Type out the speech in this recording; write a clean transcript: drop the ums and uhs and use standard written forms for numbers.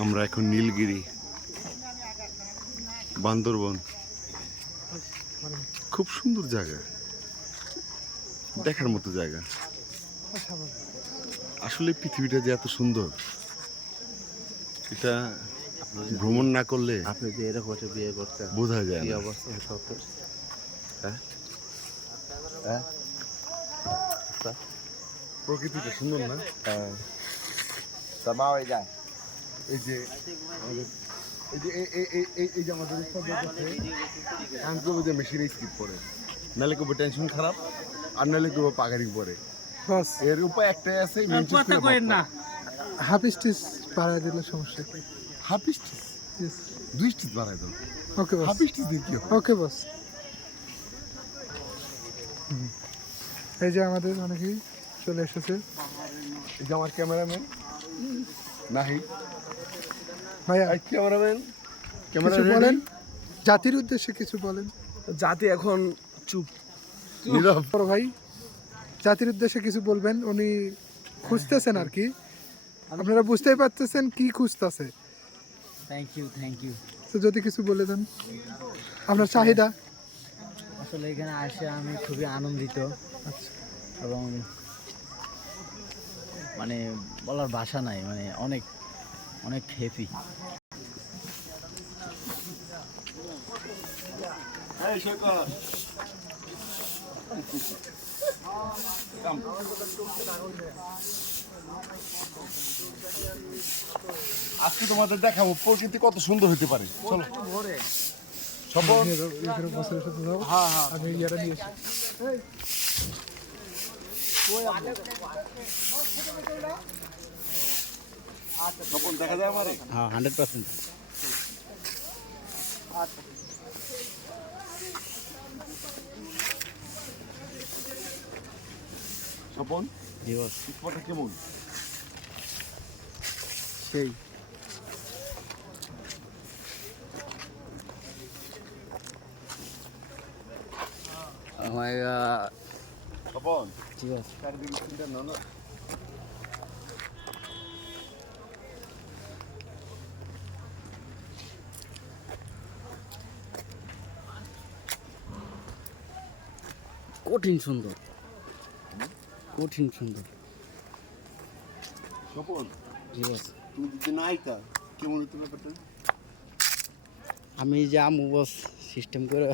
আমরা এখন নীলগিরি বান্দরবন। খুব সুন্দর জায়গা, দেখার মতো জায়গা। আসলে পৃথিবীটা যে এত সুন্দর, এটা ভ্রমণ না করলে আপনি যে এরকম একটা বিয়ে করতেন বোঝা যায় কি না। অবস্থা হতো? হ্যাঁ হ্যাঁ প্রকৃতিটা সুন্দর না? মা হয়ে যায়। এই যে আমাদের এই যে আমাদের কান করবো যে মেশিনে স্কিপ করে, নাহলে করবো টেনশন খারাপ, আর নাহলে করবো পাগারি পরে। বাস এর উপায় একটাই আছে, হাফ স্টিচ বাড়ায় দিলে সমস্যা কি? হাফ স্টিচ, 2 স্টিচ বাড়াই দাও। ওকে বস, হাফ স্টিচ দিয়ে কি হবে? ওকে বস। এই যে আমাদের অনেকেই চলে এসেছে। এই যে আমার ক্যামেরাম্যান নাহি, ভাইয়া ক্যামেরাম্যান কিছু বলেন, জাতির উদ্দেশ্যে কিছু বলেন। জাতি এখন চুপ। নীরব। বড় ভাই জাতির উদ্দেশ্যে কিছু বলবেন। উনি খুঁজতেছেন আর কি, আপনারা বুঝতেই পারতেছেন কি খুঁজতেছে। Thank you. তো যদি কিছু বলে দেন আপনার চাহিদা। আসলে এখানে আসে আমি খুবই আনন্দিত। আচ্ছা, এবং মানে বলার ভাষা নাই, মানে অনেক অনেক হ্যাপি। আজকে তোমাদের দেখাবো প্রকৃতি কত সুন্দর হতে পারে। চলো সবন, এখানে বসে বসে দাও। আমি ইয়ারা নিয়ে এসেছি। সবন দেখা যায় আমারে। হ্যাঁ 100%। সবন জি বস। স্পটটা কেমন? সেই সবন জি বস। চারিদিকে চিন্তা নাও না। কঠিন সুন্দর, কঠিন সুন্দর। সবন জি বস। তুমি যদি না আইতা কেমন হতো ব্যাপারটা? আমি যে আমু বস সিস্টেম করে